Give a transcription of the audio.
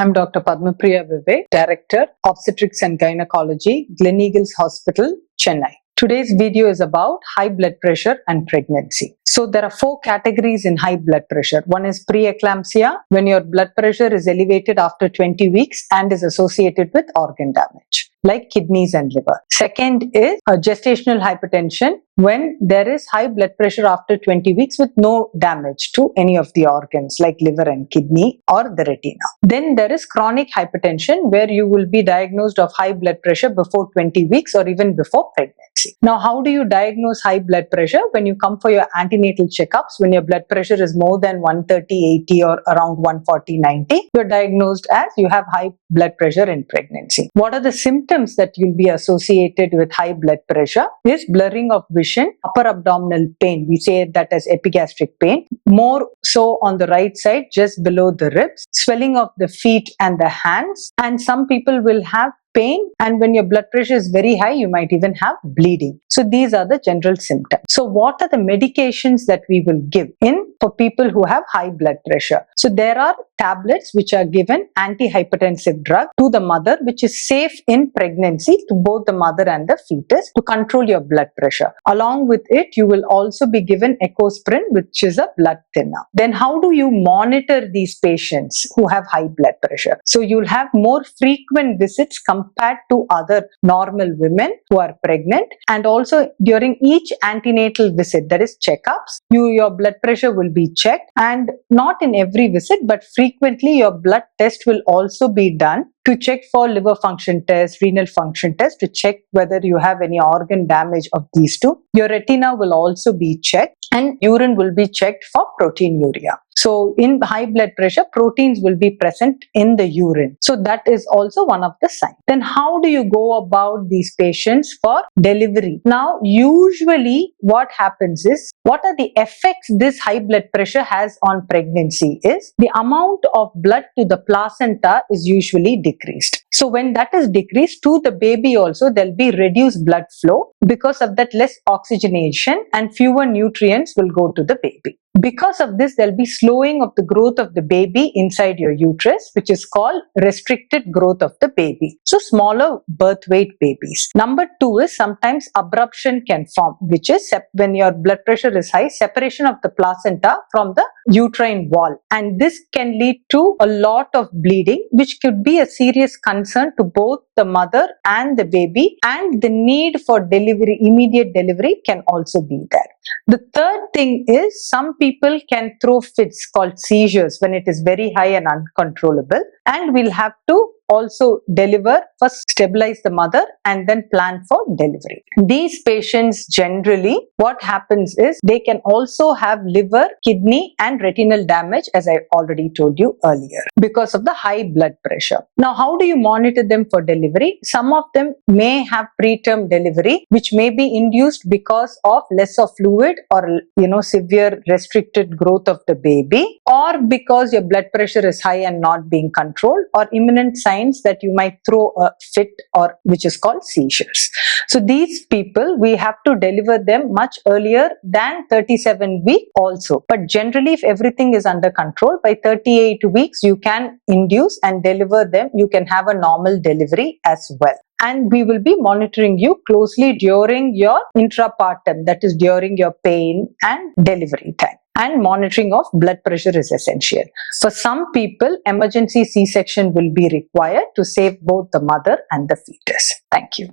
I'm Dr. Padmapriya, Director, Obstetrics and Gynecology, Gleneagles Hospital, Chennai. Today's video is about high blood pressure and pregnancy. So there are 4 categories in high blood pressure. One is preeclampsia, when your blood pressure is elevated after 20 weeks and is associated with organ damage, like kidneys and liver. Second is gestational hypertension, when there is high blood pressure after 20 weeks with no damage to any of the organs like liver and kidney or the retina. Then there is chronic hypertension, where you will be diagnosed of high blood pressure before 20 weeks or even before pregnancy. Now, how do you diagnose high blood pressure? When you come for your antenatal checkups, when your blood pressure is more than 130/80 or around 140/90, you're diagnosed as you have high blood pressure in pregnancy. What are the symptoms that you'll be associated with high blood pressure? Is blurring of vision, upper abdominal pain, we say that as epigastric pain, more so on the right side just below the ribs, swelling of the feet and the hands, and some people will have pain, and when your blood pressure is very high, you might even have bleeding. So these are the general symptoms. So what are the medications that we will give in for people who have high blood pressure? So there are tablets which are given, antihypertensive drug to the mother, which is safe in pregnancy to both the mother and the fetus to control your blood pressure. Along with it, you will also be given ecosprin, which is a blood thinner. Then how do you monitor these patients who have high blood pressure? So you'll have more frequent visits compared to other normal women who are pregnant, and also during each antenatal visit, that is checkups, your blood pressure will be checked, and not in every visit but frequently your blood test will also be done to check for liver function test, renal function test, to check whether you have any organ damage of these two. Your retina will also be checked, and urine will be checked for proteinuria. So in high blood pressure, proteins will be present in the urine. So that is also one of the signs. Then how do you go about these patients for delivery? Now, usually what happens is, what are the effects this high blood pressure has on pregnancy is, the amount of blood to the placenta is usually decreased. So when that is decreased, to the baby also there'll be reduced blood flow. Because of that, less oxygenation and fewer nutrients will go to the baby. Because of this, there'll be slowing of the growth of the baby inside your uterus, which is called restricted growth of the baby. So smaller birth weight babies. Number 2 is sometimes abruption can form, which is when your blood pressure is high, separation of the placenta from the uterine wall. And this can lead to a lot of bleeding, which could be a serious concern to both the mother and the baby, and the need for delivery, immediate delivery, can also be there. The third thing is, some people can throw fits called seizures when it is very high and uncontrollable, and we'll have to also deliver, first stabilize the mother and then plan for delivery. These patients generally, what happens is, they can also have liver, kidney and retinal damage, as I already told you earlier, because of the high blood pressure. Now, how do you monitor them for delivery? Some of them may have preterm delivery, which may be induced because of less of fluid or severe restricted growth of the baby, or because your blood pressure is high and not being controlled, or imminent signs that you might throw a fit, or which is called seizures. So these people, we have to deliver them much earlier than 37 weeks also. But generally, if everything is under control, by 38 weeks you can induce and deliver them. You can have a normal delivery as well. And we will be monitoring you closely during your intrapartum, that is during your pain and delivery time. And monitoring of blood pressure is essential. For some people, emergency C-section will be required to save both the mother and the fetus. Thank you.